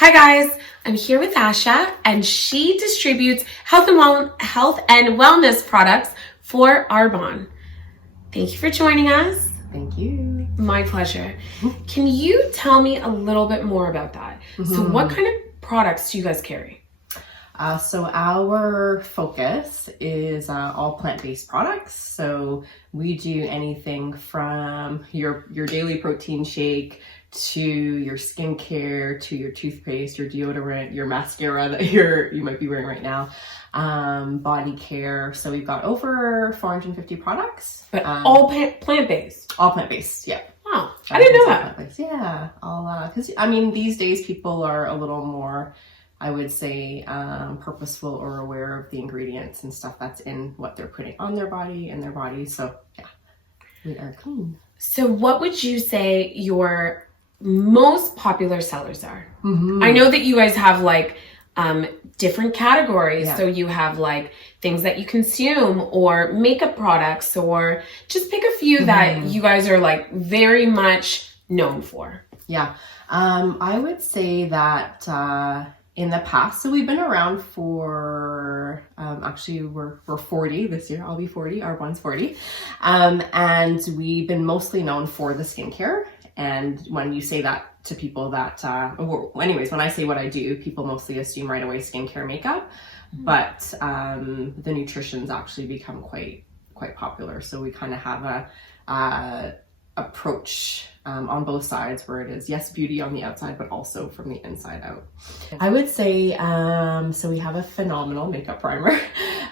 Hi guys, I'm here with Asha and she distributes health and wellness products for Arbonne. Thank you for joining us. Thank you. My pleasure. Can you tell me a little bit more about that? So what kind of products do you guys carry? So our focus is all plant-based products. So we do anything from your daily protein shake to your skincare, to your toothpaste, your deodorant, your mascara that you might be wearing right now, body care. So we've got over 450 products. But all plant-based? All plant-based, yeah. Wow, I didn't know that. Plant-based. Yeah, all because I mean these days people are a little more, I would say, purposeful or aware of the ingredients and stuff that's in what they're putting on their body and their bodies. So yeah, we are clean. So what would you say your most popular sellers are? I know that you guys have like different categories. Yeah. So you have like things that you consume or makeup products, or just pick a few that you guys are like very much known for. Yeah, I would say that in the past, so we've been around for, actually we're 40 this year. I'll be 40, Arbonne's 40. And we've been mostly known for the skincare. And when you say that to people that, anyways, when I say what I do, people mostly assume right away skincare, makeup, but the nutrition's actually become quite popular. So we kind of have a approach on both sides where it is, yes, beauty on the outside, but also from the inside out. I would say, so we have a phenomenal makeup primer,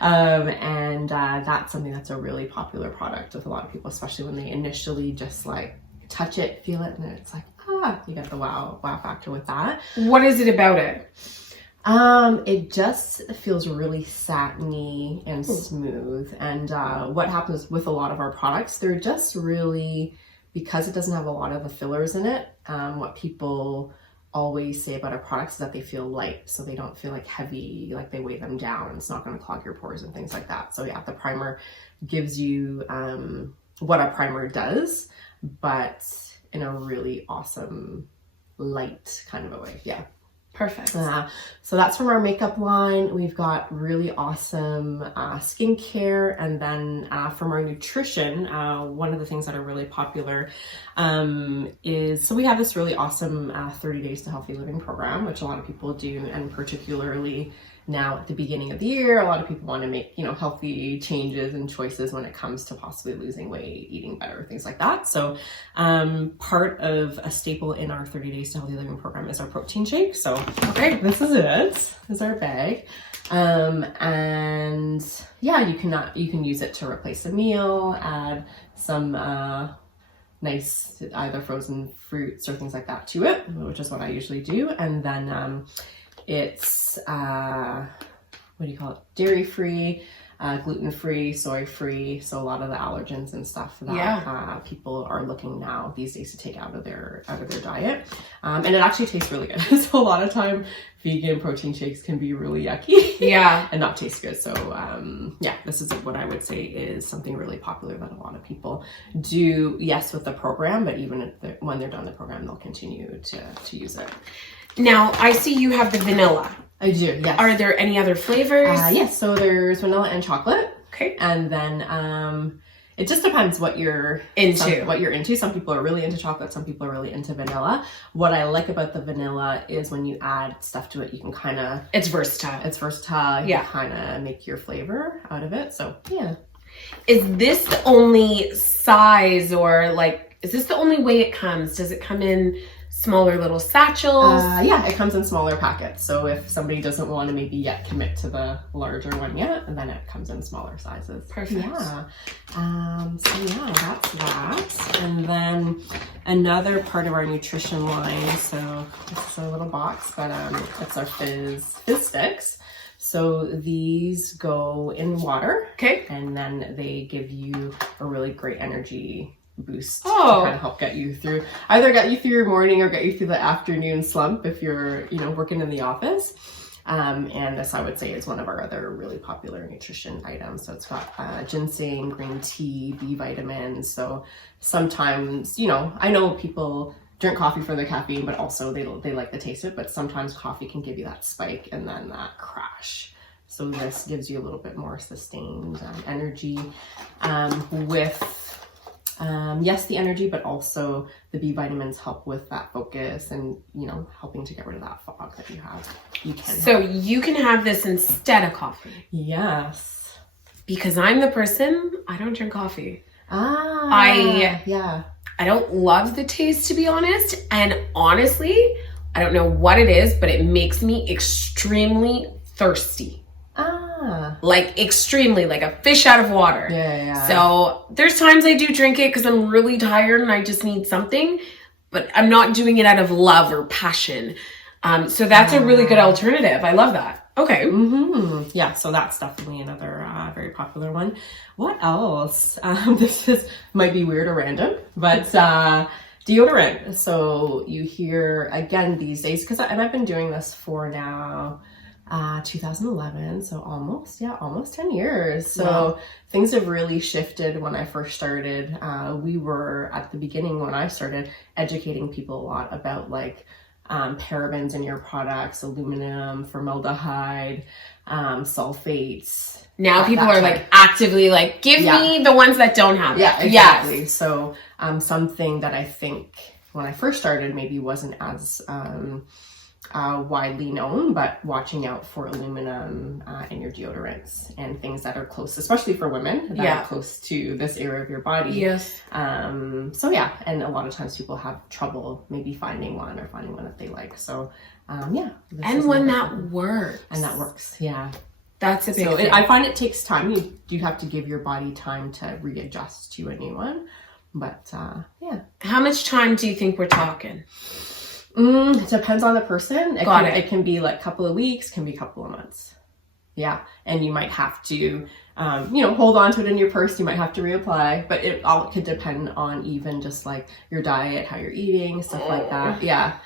and that's something that's a really popular product with a lot of people, especially when they initially just like touch it, feel it, and then it's like, you get the wow factor with that. What is it about it? It just feels really satiny and smooth. And what happens with a lot of our products, they're just really, because it doesn't have a lot of the fillers in it, what people always say about our products is that they feel light, so they don't feel like heavy, like they weigh them down. It's not going to clog your pores and things like that. So yeah, the primer gives you what a primer does, but in a really awesome light kind of a way. Yeah. Perfect. So that's from our makeup line. We've got really awesome skincare, and then from our nutrition, one of the things that are really popular is, so we have this really awesome 30 Days to Healthy Living program, which a lot of people do, and particularly now at the beginning of the year, a lot of people want to make, healthy changes and choices when it comes to possibly losing weight, eating better, things like that. So part of a staple in our 30 Days to Healthy Living program is our protein shake. So, okay, this is it. This is our bag. And yeah, you can use it to replace a meal, add some nice either frozen fruits or things like that to it, which is what I usually do. And then it's dairy-free, gluten-free, soy-free, so a lot of the allergens and stuff that people are looking now these days to take out of their diet. And it actually tastes really good. So a lot of time vegan protein shakes can be really yucky and not taste good. So yeah, this is what I would say is something really popular that a lot of people do, yes, with the program, but even when they're done the program, they'll continue to use it. Now, I see you have the vanilla. I do, yes. Are there any other flavors? Yes, so there's vanilla and chocolate. Okay. And then it just depends what you're into. Some people are really into chocolate, some people are really into vanilla. What I like about the vanilla is when you add stuff to it, you can kind of... It's versatile. You kind of make your flavor out of it, so yeah. Is this the only size, or like, is this the only way it comes? Does it come in smaller little satchels? Yeah, it comes in smaller packets. So if somebody doesn't want to maybe yet commit to the larger one yet, and then it comes in smaller sizes. Perfect. Yeah. So yeah, that's that. And then another part of our nutrition line, so this is a little box, but it's our fizz sticks. So these go in water. Okay. And then they give you a really great energy boost to kind of help get you through your morning or get you through the afternoon slump if you're working in the office. And this, I would say, is one of our other really popular nutrition items. So it's got ginseng, green tea, B vitamins. So sometimes, I know people drink coffee for the caffeine, but also they like the taste of it. But sometimes coffee can give you that spike and then that crash. So this gives you a little bit more sustained energy with, yes, the energy, but also the B vitamins help with that focus and, you know, helping to get rid of that fog that you have. You can have this instead of coffee. Yes. Because I'm the person, I don't drink coffee. Yeah. I don't love the taste, to be honest. And honestly, I don't know what it is, but it makes me extremely thirsty. Like extremely, like a fish out of water. Yeah. So there's times I do drink it because I'm really tired and I just need something, but I'm not doing it out of love or passion. So that's a really good alternative. I love that. Okay. Mm-hmm. Yeah, so that's definitely another very popular one. What else? This might be weird or random, but deodorant. So you hear again these days, I've been doing this for now 2011, so almost 10 years. So wow. Things have really shifted. When I first started, we were at the beginning when I started educating people a lot about like parabens in your products, aluminum, formaldehyde, sulfates. Now people are like actively like, give me the ones that don't have it. Yeah, exactly. Yes. So something that I think when I first started maybe wasn't as widely known, but watching out for aluminum in your deodorants and things that are close, especially for women that are close to this area of your body. Yes. So yeah, and a lot of times people have trouble maybe finding one that they like. So and when that works. And that works, yeah. That's a big thing. I find it takes time. You have to give your body time to readjust to a new one. But yeah. How much time do you think we're talking? It depends on the person. It can be like a couple of weeks, can be a couple of months. Yeah. And you might have to, hold on to it in your purse. You might have to reapply, but it all could depend on even just like your diet, how you're eating, stuff like that. Yeah.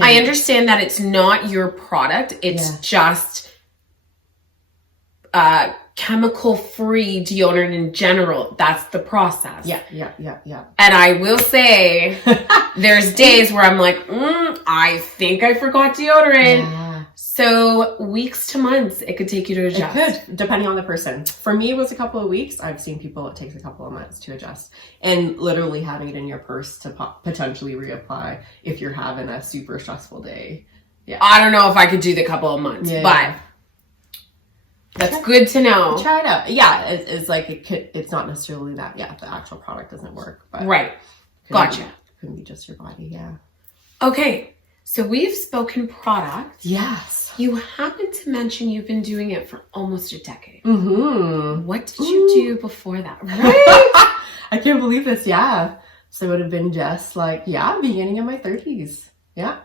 I understand that it's not your product. It's just chemical-free deodorant in general. That's the process. Yeah. And I will say, there's days where I'm like, I think I forgot deodorant. Yeah. So weeks to months, it could take you to adjust. It could, depending on the person. For me, it was a couple of weeks. I've seen people, it takes a couple of months to adjust. And literally having it in your purse to potentially reapply if you're having a super stressful day. Yeah. I don't know if I could do the couple of months, but... That's good to know. Try it out. Yeah, it's like it's not necessarily that. Yeah, the actual product doesn't work. But right. Gotcha. Couldn't be just your body. Yeah. Okay, so we've spoken product. Yes. You happen to mention you've been doing it for almost a decade. Mm-hmm. What did you do before that? Right? I can't believe this. Yeah. So it would have been just like beginning of my 30s. Yeah.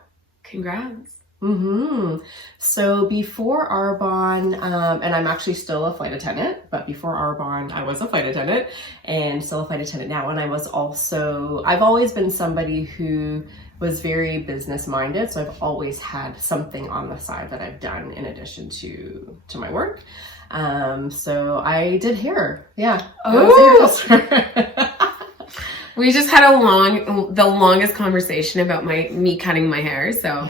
Congrats. Mm-hmm. So before Arbonne, and I'm actually still a flight attendant, but before Arbonne, I was a flight attendant and still a flight attendant now. And I've always been somebody who was very business minded. So I've always had something on the side that I've done in addition to my work. So I did hair. Yeah. I was a hairdresser. We just had the longest conversation about me cutting my hair. So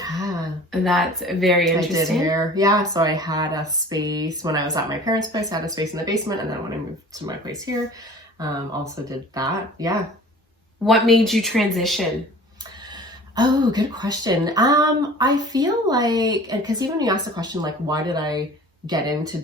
that's very interesting. I did hair. Yeah. So I had a space when I was at my parents' place. I had a space in the basement. And then when I moved to my place here, also did that. Yeah. What made you transition? Oh, good question. I feel like, because even when you asked the question, like, why did I get into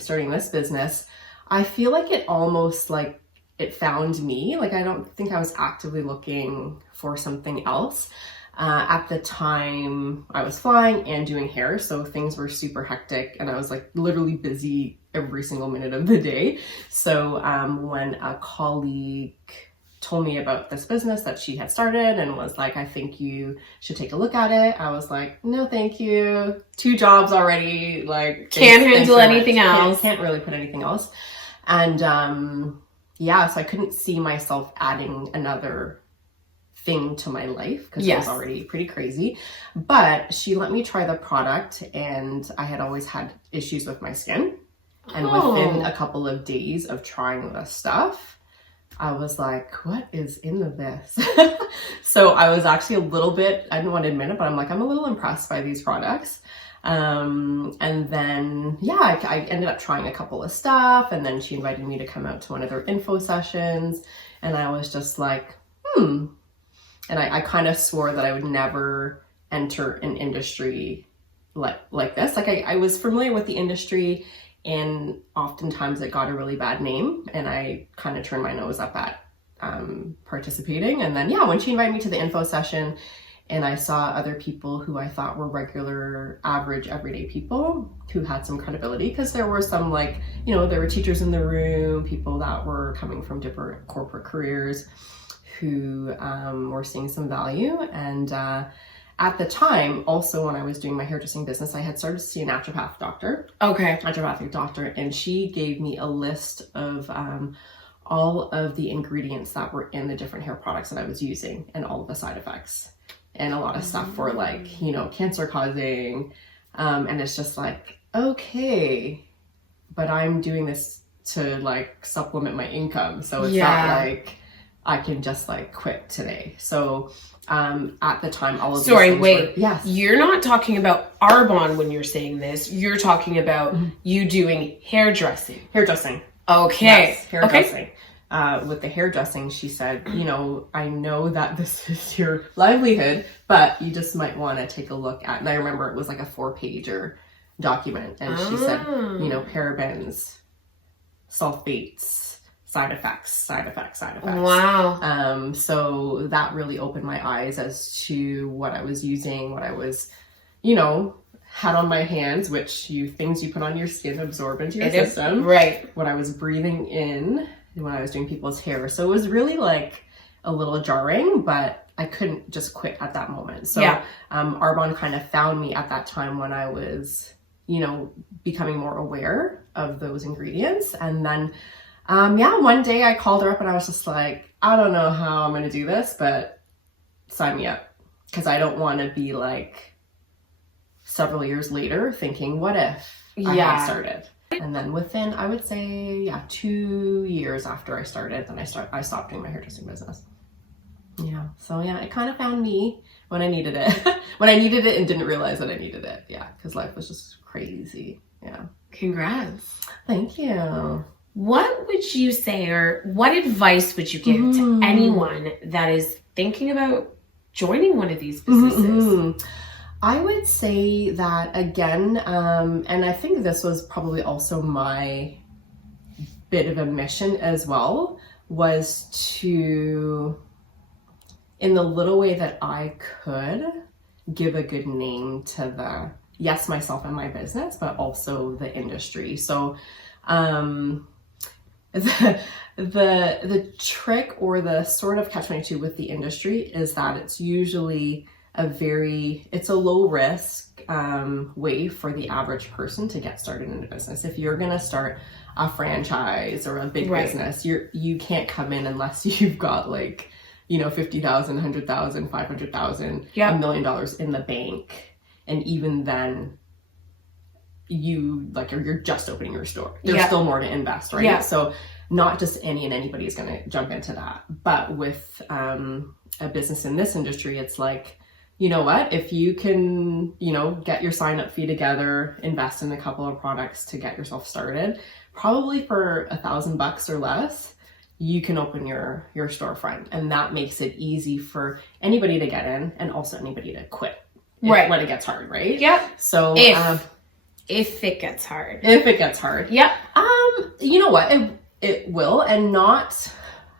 starting this business? I feel like it almost like, it found me. Like, I don't think I was actively looking for something else. At the time I was flying and doing hair, so things were super hectic and I was like literally busy every single minute of the day. So when a colleague told me about this business that she had started and was like, I think you should take a look at it, I was like, no, thank you. 2 jobs already. Like, can't handle anything else. Can't really put anything else. And so I couldn't see myself adding another thing to my life because it was already pretty crazy. But she let me try the product and I had always had issues with my skin. And within a couple of days of trying the stuff, I was like, what is in this? So I was actually a little bit, I didn't want to admit it, but I'm like, I'm a little impressed by these products. And then, yeah, I ended up trying a couple of stuff, and then she invited me to come out to one of their info sessions, and I was just like, and I kind of swore that I would never enter an industry like this. Like I was familiar with the industry, and oftentimes it got a really bad name, and I kind of turned my nose up at participating. And then, yeah, when she invited me to the info session, and I saw other people who I thought were regular, average, everyday people who had some credibility, because there were some, like, you know, there were teachers in the room, people that were coming from different corporate careers who were seeing some value. And at the time, also when I was doing my hairdressing business, I had started to see a naturopath doctor. Okay. Naturopathic doctor, and she gave me a list of all of the ingredients that were in the different hair products that I was using, and all of the side effects, and a lot of stuff for, like, you know, cancer causing. And it's just like, okay, but I'm doing this to, like, supplement my income. So it's not like I can just, like, quit today. So at the time, all of these things were, yes. You're not talking about Arbonne when you're saying this. You're talking about you doing hairdressing. Hairdressing. Okay. Yes, hairdressing. Okay. With the hairdressing, she said, you know, I know that this is your livelihood, but you just might want to take a look at, and I remember it was like a 4-pager document, and she said, you know, parabens, sulfates, side effects. Wow. So that really opened my eyes as to what I was using, what I was, you know, had on my hands, which things you put on your skin absorb into your system. Right. What I was breathing in when I was doing people's hair. So it was really, like, a little jarring, but I couldn't just quit at that moment. So Arbonne kind of found me at that time when I was, you know, becoming more aware of those ingredients. And then, one day I called her up, and I was just like, I don't know how I'm going to do this, but sign me up. Because I don't want to be, like, several years later thinking, what if I had started? And then within, I would say, 2 years after I started, then I stopped doing my hairdressing business. Yeah. So yeah, it kind of found me when I needed it. When I needed it and didn't realize that I needed it. Yeah. Because life was just crazy. Yeah. Congrats. Thank you. What would you say, or what advice would you give to anyone that is thinking about joining one of these businesses? I would say that, again, and I think this was probably also my bit of a mission as well, was to, in the little way that I could, give a good name to myself and my business, but also the industry. So the trick, or the sort of catch-22 with the industry, is that it's usually it's a low risk way for the average person to get started in a business. If you're going to start a franchise or a big business, you can't come in unless you've got, like, you know, $50,000, $100,000, $500,000, $1 million in the bank. And even then, you're just opening your store. There's still more to invest, right? Yeah. So not just anybody is going to jump into that. But with a business in this industry, it's like, you know what, if you can, you know, get your sign up fee together, invest in a couple of products to get yourself started, probably for $1,000 or less, you can open your storefront. And that makes it easy for anybody to get in, and also anybody to quit when it gets hard, right? Yep. So if it gets hard. If it gets hard. Yep. You know what, it will, and not,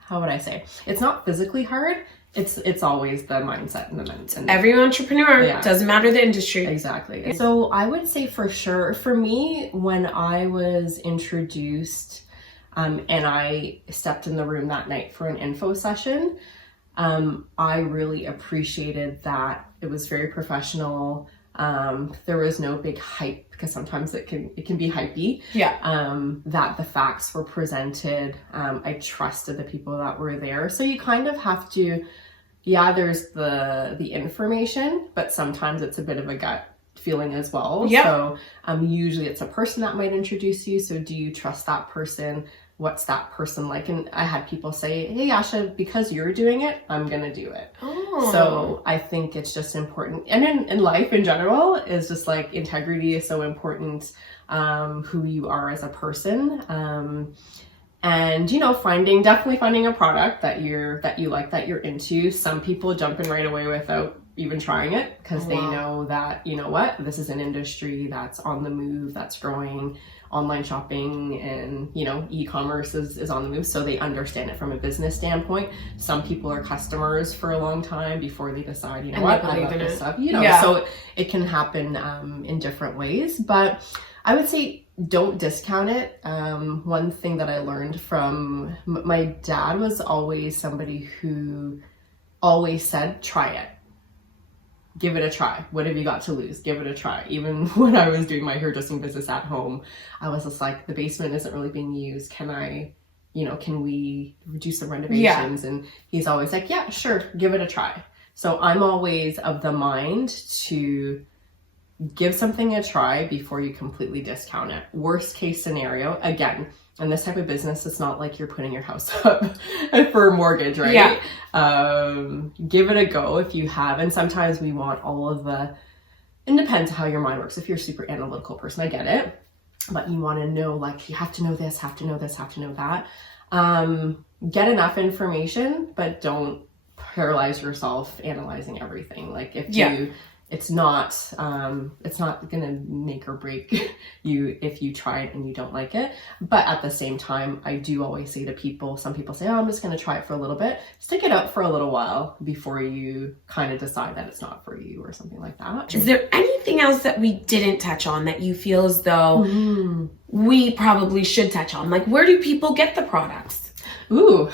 how would I say, it's not physically hard. It's always the mindset and the mentality. Every entrepreneur, doesn't matter the industry. Exactly. So I would say, for sure, for me, when I was introduced and I stepped in the room that night for an info session, I really appreciated that it was very professional. There was no big hype, because sometimes it can be hypey. Yeah. That the facts were presented. I trusted the people that were there. So you kind of have to, there's the information, but sometimes it's a bit of a gut feeling as well. Yeah. So usually it's a person that might introduce you. So do you trust that person what's that person like? And I had people say, hey, Asha, because you're doing it, I'm going to do it. Oh. So I think it's just important. And in life in general is just like integrity is so important, who you are as a person. And, you know, definitely finding a product that you like, that you're into. Some people jump in right away without even trying it because they know that, you know what, this is an industry that's on the move, that's growing. Online shopping and, you know, e-commerce is on the move, so they understand it from a business standpoint. Some people are customers for a long time before they decide, you know what, I love this stuff, you know. So it can happen in different ways, but I would say don't discount it. One thing that I learned from my dad was always somebody who always said, try it. Give it a try. What have you got to lose? Give it a try. Even when I was doing my hairdressing business at home, I was just like, the basement isn't really being used. Can we do some renovations? And he's always like, yeah, sure, give it a try. So I'm always of the mind to give something a try before you completely discount it. Worst case scenario, again, in this type of business, it's not like you're putting your house up for a mortgage, right? Yeah. Give it a go if you have. And sometimes we want all of it depends how your mind works. If you're a super analytical person, I get it. But you want to know, like, you have to know this, have to know this, have to know that. Get enough information, but don't paralyze yourself analyzing everything. Like it's not gonna make or break you if you try it and you don't like it. But at the same time, I do always say to people, some people say, oh, I'm just gonna try it for a little bit. Stick it out for a little while before you kind of decide that it's not for you or something like that. Is there anything else that we didn't touch on that you feel as though we probably should touch on? Like, where do people get the products? Ooh,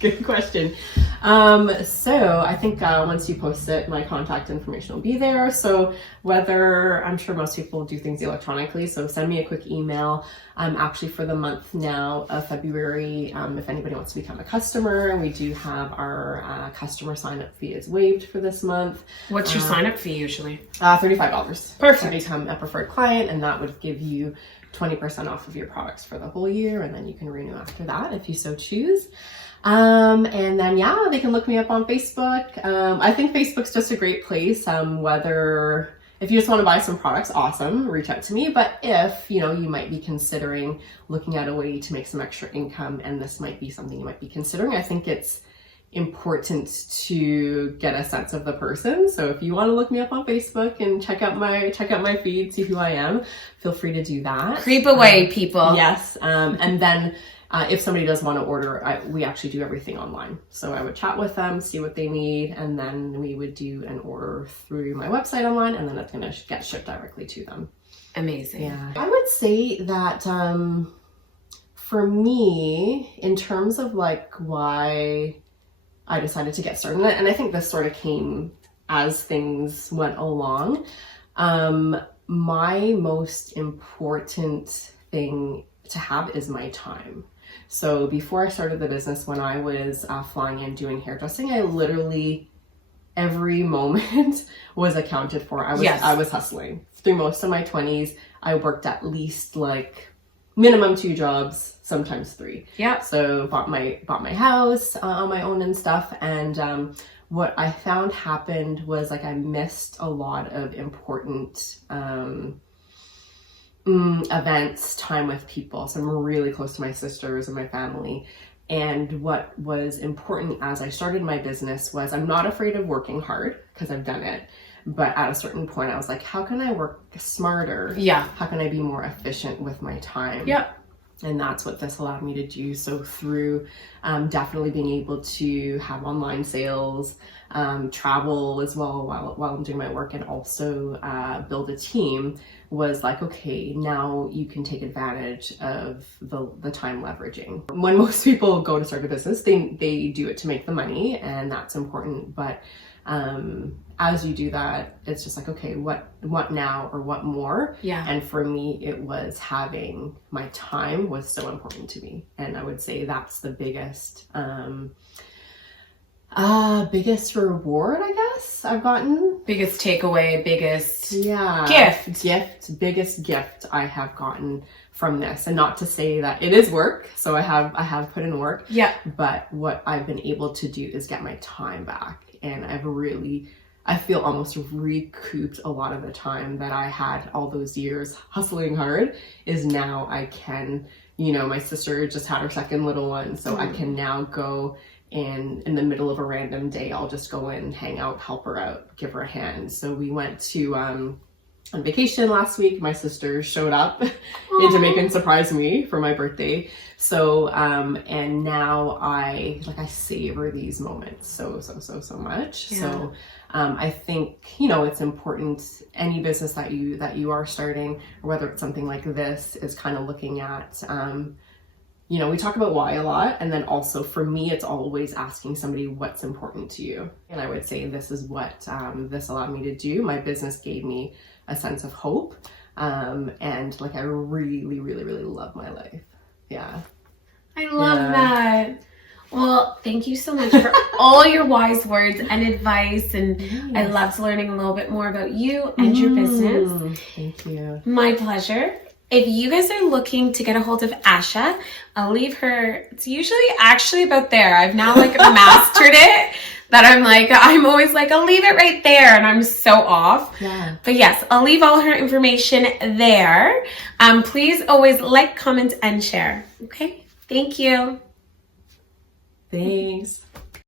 good question. So I think once you post it, my contact information will be there. So I'm sure most people do things electronically, so send me a quick email. Actually for the month now of February, if anybody wants to become a customer, we do have our customer sign-up fee is waived for this month. What's your sign-up fee usually? $35. Perfect. To become a preferred client, and that would give you 20% off of your products for the whole year, and then you can renew after that if you so choose. And then, they can look me up on Facebook. I think Facebook's just a great place. If you just want to buy some products, awesome, reach out to me. But if, you might be considering looking at a way to make some extra income, and this might be something you might be considering, I think it's important to get a sense of the person. So if you want to look me up on Facebook and check out my feed, see who I am, feel free to do that. Creep away, people. Yes. And then if somebody does want to order, we actually do everything online. So I would chat with them, see what they need, and then we would do an order through my website online, and then it's going to get shipped directly to them. Amazing. Yeah. I would say that for me, in terms of like why I decided to get started, and I think this sort of came as things went along, my most important thing to have is my time. So before I started the business, when I was flying in doing hairdressing, I literally every moment was accounted for. I was hustling through most of my 20s. I worked at least like minimum 2 jobs, sometimes 3. Yeah. So bought my house on my own and stuff. And what I found happened was like I missed a lot of important events, time with people. So I'm really close to my sisters and my family. And what was important as I started my business was I'm not afraid of working hard because I've done it. But at a certain point, I was like, how can I work smarter? Yeah. How can I be more efficient with my time? Yep. And that's what this allowed me to do. So through definitely being able to have online sales, travel as well while I'm doing my work, and also build a team, was like, okay, now you can take advantage of the time leveraging. When most people go to start a business, they do it to make the money, and that's important. But as you do that, it's just like, okay, what now, or what more? Yeah. And for me, it was having my time was so important to me. And I would say that's the biggest Biggest reward, I guess, I've gotten. Biggest takeaway, biggest biggest gift I have gotten from this. And not to say that it is work, so I have put in work. Yeah. But what I've been able to do is get my time back. And I feel almost recouped a lot of the time that I had all those years hustling hard. Is now I can, my sister just had her second little one, so I can now go, and in the middle of a random day, I'll just go in, hang out, help her out, give her a hand. So we went to on vacation last week. My sister showed up in Jamaica and surprised me for my birthday. So and now I savor these moments so much. Yeah. So I think it's important, any business that you are starting, or whether it's something like this, is kind of looking at we talk about why a lot, and then also for me, it's always asking somebody what's important to you. And I would say this is what this allowed me to do. My business gave me a sense of hope, and I really, really, really love my life. Yeah. I love that. Well, thank you so much for all your wise words and advice, and I loved learning a little bit more about you and your business. Thank you. My pleasure. If you guys are looking to get a hold of Asha, I'll leave her. It's usually actually about there. I've now mastered it, that I'm always I'll leave it right there, and I'm so off. Yeah. But yes, I'll leave all her information there. Please always comment, and share. Okay? Thank you. Thanks.